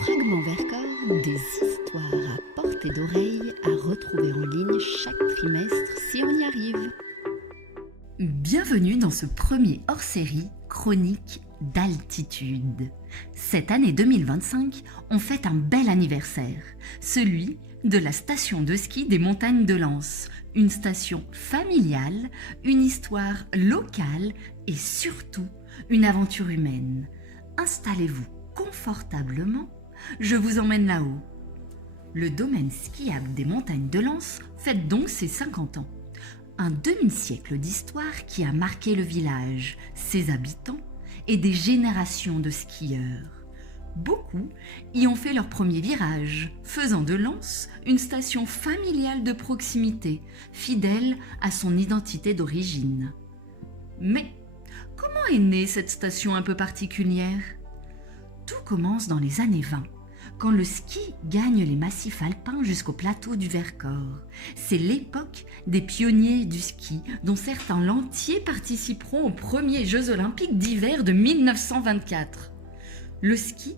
Fragment Vercors, des histoires à portée d'oreille à retrouver en ligne chaque trimestre si on y arrive. Bienvenue dans ce premier hors-série chronique d'altitude. Cette année 2025, on fête un bel anniversaire, celui de la station de ski des montagnes de Lens, une station familiale, une histoire locale et surtout une aventure humaine. Installez-vous confortablement, je vous emmène là-haut. Le domaine skiable des montagnes de Lens fête donc ses 50 ans. Un demi-siècle d'histoire qui a marqué le village, ses habitants et des générations de skieurs. Beaucoup y ont fait leur premier virage, faisant de Lens une station familiale de proximité, fidèle à son identité d'origine. Mais comment est née cette station un peu particulière ? Tout commence dans les années 20, quand le ski gagne les massifs alpins jusqu'au plateau du Vercors. C'est l'époque des pionniers du ski, dont certains lantiers participeront aux premiers Jeux olympiques d'hiver de 1924. Le ski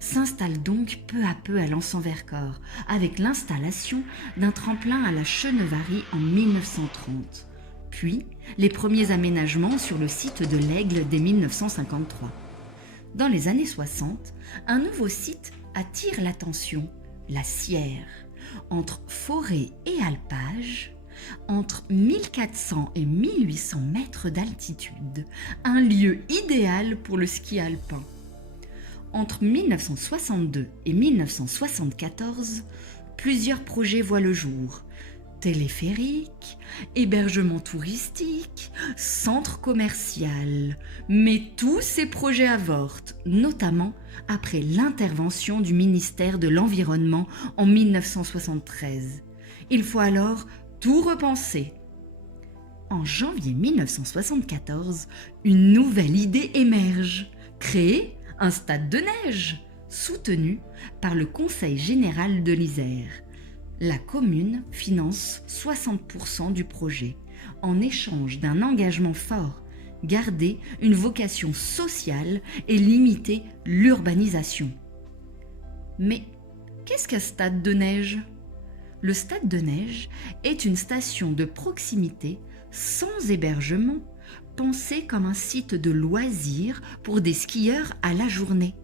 s'installe donc peu à peu à Lens-en-Vercors, avec l'installation d'un tremplin à la Chenevarie en 1930, puis les premiers aménagements sur le site de l'Aigle dès 1953. Dans les années 60, un nouveau site attire l'attention, la Sierre, entre forêt et alpage, entre 1400 et 1800 mètres d'altitude, un lieu idéal pour le ski alpin. Entre 1962 et 1974, plusieurs projets voient le jour. Téléphérique, hébergement touristique, centre commercial. Mais tous ces projets avortent, notamment après l'intervention du ministère de l'Environnement en 1973. Il faut alors tout repenser. En janvier 1974, une nouvelle idée émerge. Créer un stade de neige, soutenu par le Conseil général de l'Isère. La commune finance 60% du projet, en échange d'un engagement fort, garder une vocation sociale et limiter l'urbanisation. Mais qu'est-ce qu'un stade de neige ? Le stade de neige est une station de proximité sans hébergement, pensée comme un site de loisirs pour des skieurs à la journée.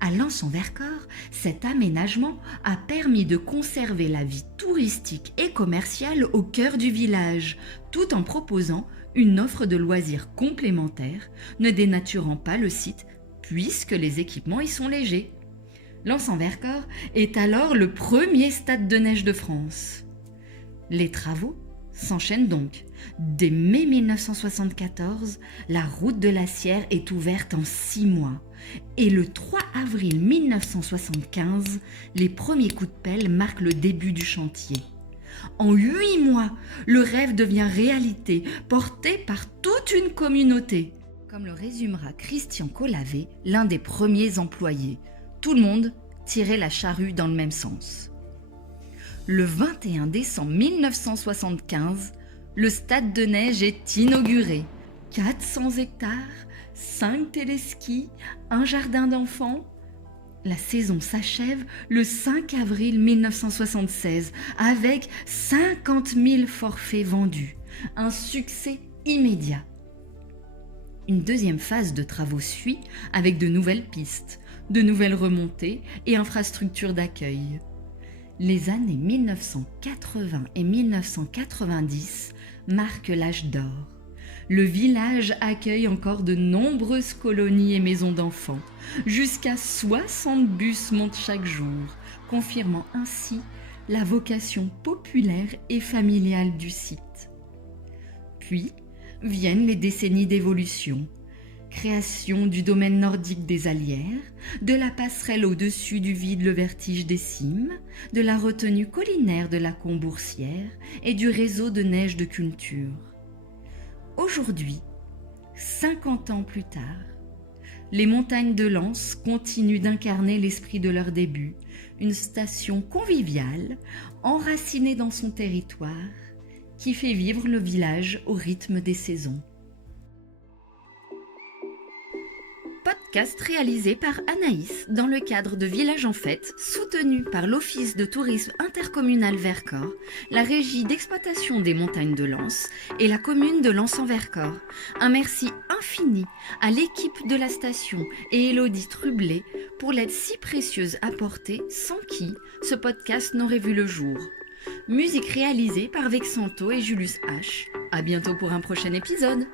À Lens-en-Vercors, cet aménagement a permis de conserver la vie touristique et commerciale au cœur du village, tout en proposant une offre de loisirs complémentaire, ne dénaturant pas le site puisque les équipements y sont légers. Lens-en-Vercors est alors le premier stade de neige de France. Les travaux s'enchaînent donc. Dès mai 1974, la route de la Sierre est ouverte en 6 mois. Et le 3 avril 1975, les premiers coups de pelle marquent le début du chantier. En 8 mois, le rêve devient réalité, porté par toute une communauté. Comme le résumera Christian Collavé, l'un des premiers employés. Tout le monde tirait la charrue dans le même sens. Le 21 décembre 1975, le stade de neige est inauguré. 400 hectares, 5 téléskis, un jardin d'enfants. La saison s'achève le 5 avril 1976 avec 50 000 forfaits vendus. Un succès immédiat. Une deuxième phase de travaux suit avec de nouvelles pistes, de nouvelles remontées et infrastructures d'accueil. Les années 1980 et 1990 marquent l'âge d'or. Le village accueille encore de nombreuses colonies et maisons d'enfants. Jusqu'à 60 bus montent chaque jour, confirmant ainsi la vocation populaire et familiale du site. Puis viennent les décennies d'évolution. Création du domaine nordique des Allières, de la passerelle au-dessus du vide le vertige des cimes, de la retenue collinaire de la Comboursière et du réseau de neige de culture. Aujourd'hui, 50 ans plus tard, les montagnes de Lens continuent d'incarner l'esprit de leur début, une station conviviale, enracinée dans son territoire, qui fait vivre le village au rythme des saisons. podcast réalisé par Anaïs dans le cadre de Village en Fête, soutenu par l'Office de tourisme intercommunal Vercors, la régie d'exploitation des montagnes de Lens et la commune de Lens-en-Vercors. Un merci infini à l'équipe de la station et Élodie Trublet pour l'aide si précieuse apportée sans qui ce podcast n'aurait vu le jour. Musique réalisée par Vexanto et Julius H. À bientôt pour un prochain épisode.